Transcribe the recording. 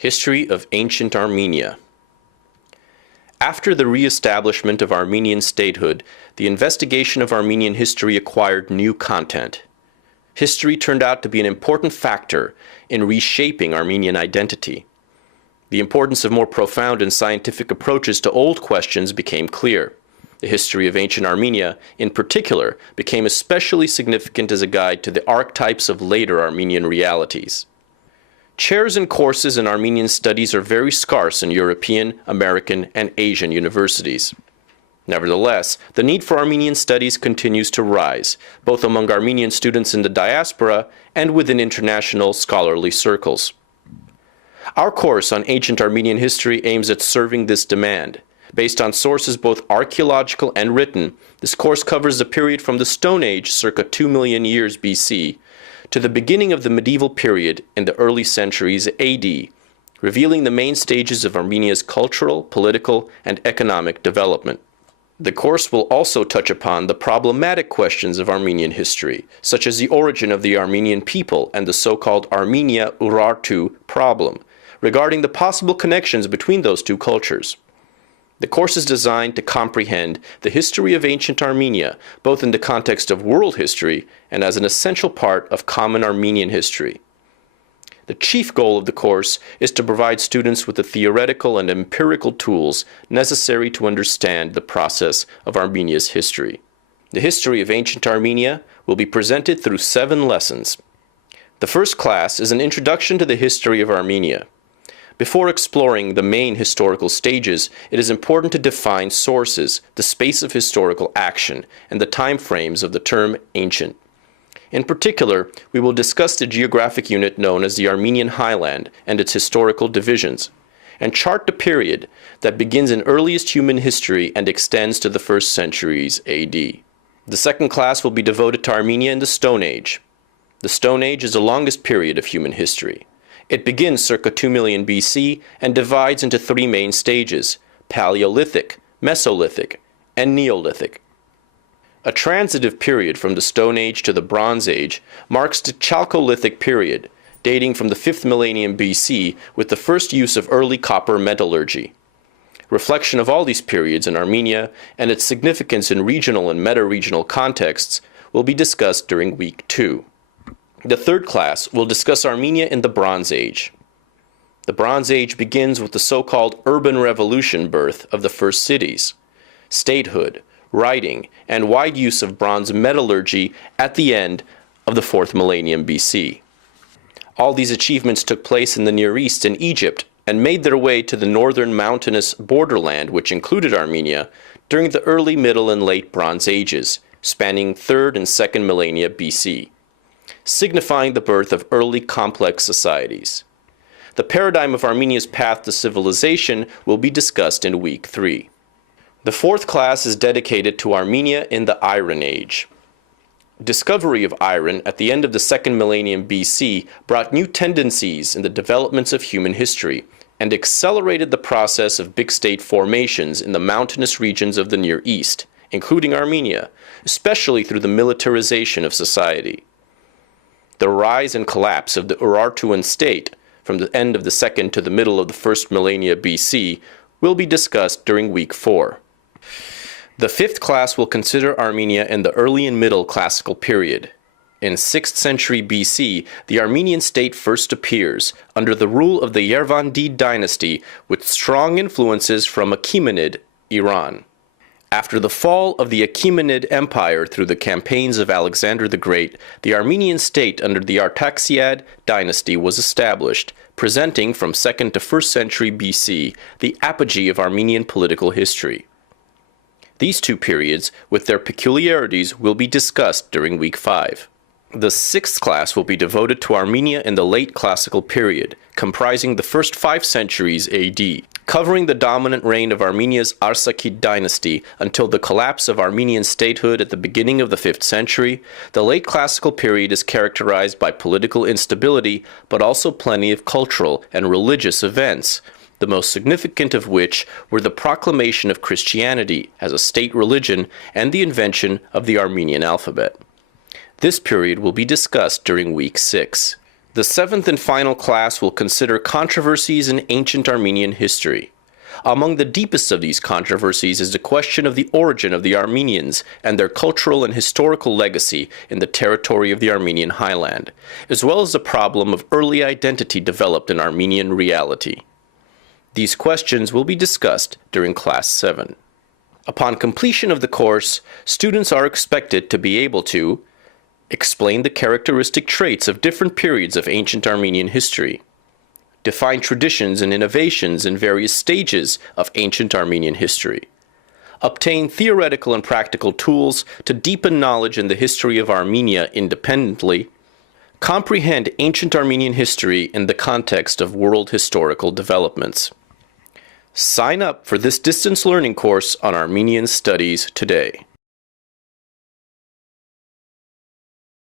History of Ancient Armenia. After the re-establishment of Armenian statehood, the investigation of Armenian history acquired new content. History turned out to be an important factor in reshaping Armenian identity. The importance of more profound and scientific approaches to old questions became clear. The history of ancient Armenia, in particular, became especially significant as a guide to the archetypes of later Armenian realities. Chairs and courses in Armenian studies are very scarce in European, American, and Asian universities. Nevertheless, the need for Armenian studies continues to rise, both among Armenian students in the diaspora and within international scholarly circles. Our course on ancient Armenian history aims at serving this demand. Based on sources both archaeological and written, this course covers the period from the Stone Age, circa 2 million years BC, to the beginning of the medieval period in the early centuries AD, revealing the main stages of Armenia's cultural, political, and economic development. The course will also touch upon the problematic questions of Armenian history, such as the origin of the Armenian people and the so-called Armenia-Urartu problem, regarding the possible connections between those two cultures. The course is designed to comprehend the history of ancient Armenia, both in the context of world history and as an essential part of common Armenian history. The chief goal of the course is to provide students with the theoretical and empirical tools necessary to understand the process of Armenia's history. The history of ancient Armenia will be presented through 7 lessons. The first class is an introduction to the history of Armenia. Before exploring the main historical stages, it is important to define sources, the space of historical action, and the time frames of the term ancient. In particular, we will discuss the geographic unit known as the Armenian Highland and its historical divisions, and chart the period that begins in earliest human history and extends to the first centuries AD. The second class will be devoted to Armenia in the Stone Age. The Stone Age is the longest period of human history. It begins circa 2 million BC and divides into 3 main stages: Paleolithic, Mesolithic, and Neolithic. A transitive period from the Stone Age to the Bronze Age marks the Chalcolithic period, dating from the 5th millennium BC with the first use of early copper metallurgy. Reflection of all these periods in Armenia and its significance in regional and meta-regional contexts will be discussed during week 2. The third class will discuss Armenia in the Bronze Age. The Bronze Age begins with the so-called urban revolution birth of the first cities, statehood, writing, and wide use of bronze metallurgy at the end of the 4th millennium BC. All these achievements took place in the Near East and Egypt and made their way to the northern mountainous borderland, which included Armenia, during the early, middle, and late Bronze Ages, spanning 3rd and 2nd millennia BC. Signifying the birth of early complex societies. The paradigm of Armenia's path to civilization will be discussed in week 3. The fourth class is dedicated to Armenia in the Iron Age. Discovery of iron at the end of the 2nd millennium BC brought new tendencies in the developments of human history and accelerated the process of big state formations in the mountainous regions of the Near East, including Armenia, especially through the militarization of society. The rise and collapse of the Urartuan state from the end of the 2nd to the middle of the 1st millennia BC will be discussed during week 4. The 5th class will consider Armenia in the early and middle classical period. In 6th century BC, the Armenian state first appears under the rule of the Yervandid dynasty with strong influences from Achaemenid Iran. After the fall of the Achaemenid Empire through the campaigns of Alexander the Great, the Armenian state under the Artaxiad dynasty was established, presenting from 2nd to 1st century BC the apogee of Armenian political history. These two periods, with their peculiarities, will be discussed during week 5. The 6th class will be devoted to Armenia in the late classical period, comprising the first 5 centuries AD. Covering the dominant reign of Armenia's Arsakid dynasty until the collapse of Armenian statehood at the beginning of the 5th century, the late classical period is characterized by political instability, but also plenty of cultural and religious events, the most significant of which were the proclamation of Christianity as a state religion and the invention of the Armenian alphabet. This period will be discussed during week 6. The seventh and final class will consider controversies in ancient Armenian history. Among the deepest of these controversies is the question of the origin of the Armenians and their cultural and historical legacy in the territory of the Armenian highland, as well as the problem of early identity developed in Armenian reality. These questions will be discussed during Class 7. Upon completion of the course, students are expected to be able to explain the characteristic traits of different periods of ancient Armenian history, define traditions and innovations in various stages of ancient Armenian history, obtain theoretical and practical tools to deepen knowledge in the history of Armenia independently, comprehend ancient Armenian history in the context of world historical developments. Sign up for this distance learning course on Armenian Studies today.